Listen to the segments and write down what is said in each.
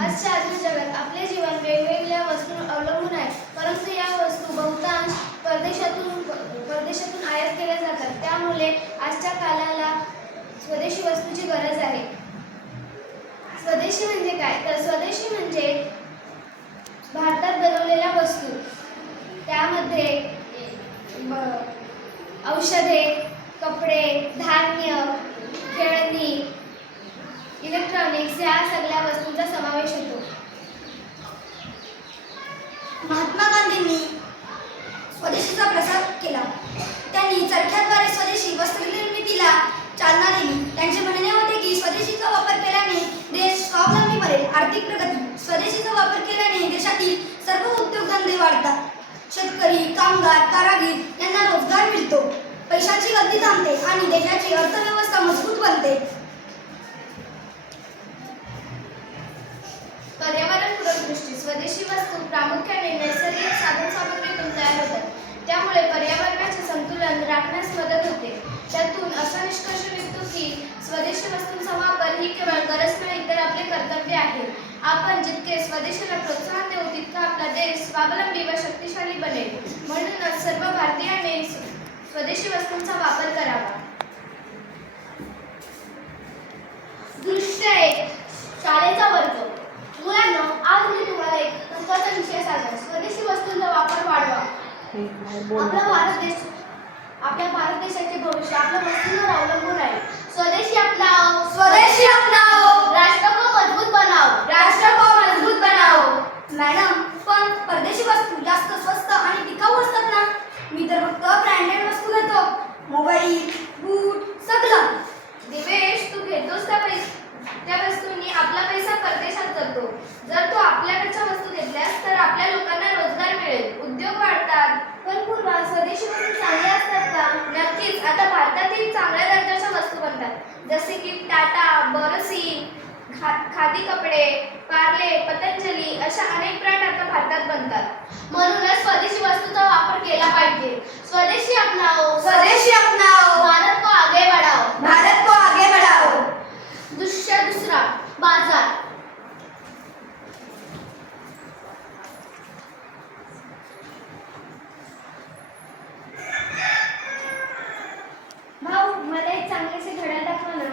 आजच्या आधुनिक जगात आपले जीवन वेगवेगळ्या वस्तूंवर अवलंबून आहे. परंतु या वस्तू बहुतांश परदेशातून परदेशातून आयात केल्या जातात. त्यामुळे आजच्या काळाला स्वदेशी वस्तूची गरज आहे. स्वदेशी म्हणजे काय? तर स्वदेशी म्हणजे भारतात बनवलेल्या वस्तू. त्यामध्ये औषधे कपडे धान्य खेळणी इलेक्ट्रॉनिक्स या सगळ्या वस्तूंचा समावेश होतो. महात्मा गांधींनी स्वदेशीचा प्रसार केला. त्यांनी चरख्याद्वारे स्वदेशी वस्त्रनिर्मितीला चालना दिली. त्यांचे म्हणणे होते की स्वदेशीचा वापर केल्याने देश स्वावलंबी बनेल. आर्थिक प्रगती. स्वदेशीचा वापर केल्याने देशातील सर्व उद्योगधंदे वाढतात. शेतकरी कामगार कारागीर यांना रोजगार मिळतो. पैशाची गती थांबते आणि देशाची अर्थव्यवस्था त्यामुळे पर्यावरणाचे संतुलन राखण्यास मदत होते. त्यातून असा निष्कर्ष निघतो की स्वदेशी वस्तूंचा वापर ही केवळ गरज नाही तर आपले कर्तव्य आहे. आपण जितके स्वदेशीला प्रोत्साहन देऊ तितका आपला देश स्वावलंबी व शक्तिशाली बनेल. म्हणूनच सर्व भारतीयांनी स्वदेशी वस्तूंचा वापर करावा. आपला भारत देश आपल्या भारत देशाचे भविष्य आपल्या वस्तूंवर अवलंबून आहे. स्वदेशी अपनाव स्वदेशी अपनाव राष्ट्र को मजबूत बनाव. राष्ट्र को मजबूत बनाओ मॅडम पण परदेशी वस्तू जास्त स्वस्त आणि टिकाऊ असतात ना मी तर फक्त ब्रँडेड वस्तू घेतो मोबाईल बूट सगळं दिवेश तू घेतोस त्या पैसे त्या वस्तूंनी आपला पैसा परदेशात जातो जर तू आपल्याकडच्या वस्तू घेतल्यास तर आपल्या लोकांना रोजगार मिळेल उद्योग वाढतात पण पूर्वा स्वदेशी वस्तू चांगल्या असतात का नक्कीच आता भारतातील चांगल्या दर्जाच्या वस्तू बनतात. जसे की टाटा बोरोसिन खा खादी कपडे पार्ले पतंजली अशा अनेक ब्रँड आता भारतात बनतात. म्हणूनच स्वदेशी वस्तूचा वापर केला पाहिजे. स्वदेशी अपनाओ स्वदेशी अपनाओ. भारत को आगे बढ़ाओ. भारत को आगे बढ़ाओ. दृश्य दुसरा बाजार भाऊ मला एक चांगलेसे घड्याळ दाखवा ना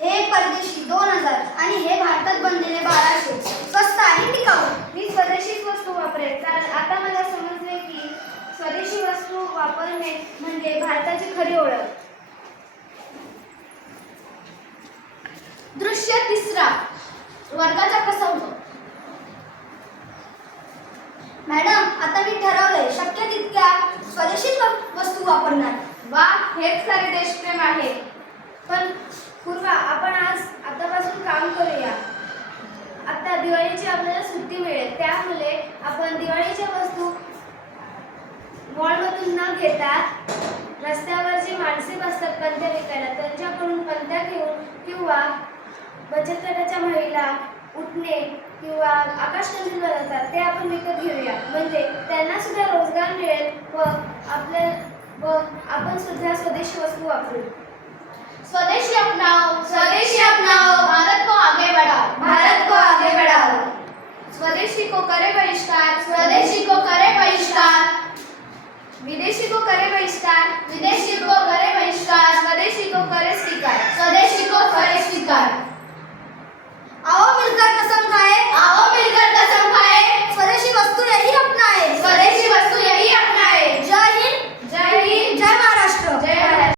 हे परदेशी दोन हजार आणि हे भारतात बनलेले बाराशे स्वस्त आणि टिकाऊ मी स्वदेशीच वस्तू वापरेल कारण आता मला समजले की स्वदेशी वस्तू वापरणे म्हणजे भारताची खरी ओळख. दृश्य तिसरा. वर्गाचा प्रसंग. मॅडम आता मी ठरवलंय शक्य तितक्या स्वदेशी वस्तू वापरणार. वा हेच खरे देशप्रेम आहे. पण पूर्वा आपण आज आतापासून काम करूया. आता दिवाळीची आपल्याला सुट्टी मिळेल त्यामुळे आपण दिवाळीच्या वस्तू मॉलमधून न घेता रस्त्यावर जे माणसे बसतात पंत्या विकायला त्यांच्याकडून पंत्या घेऊन किंवा बचत गटाच्या महिला उठणे किंवा आकाशकंदील बनवतात ते आपण विकत घेऊया. म्हणजे त्यांना सुद्धा रोजगार मिळेल व आपल्या व आपण सुद्धा स्वदेशी वस्तू वापरू. स्वदेशी अपनाओ स्वदेशी अपनाओ भारत को आगे बढ़ाओ. भारत को आगे बढ़ाओ. स्वदेशी को करे बहिष्कार स्वदेशी को करे बहिष्कार विदेशी को करे बहिष्कार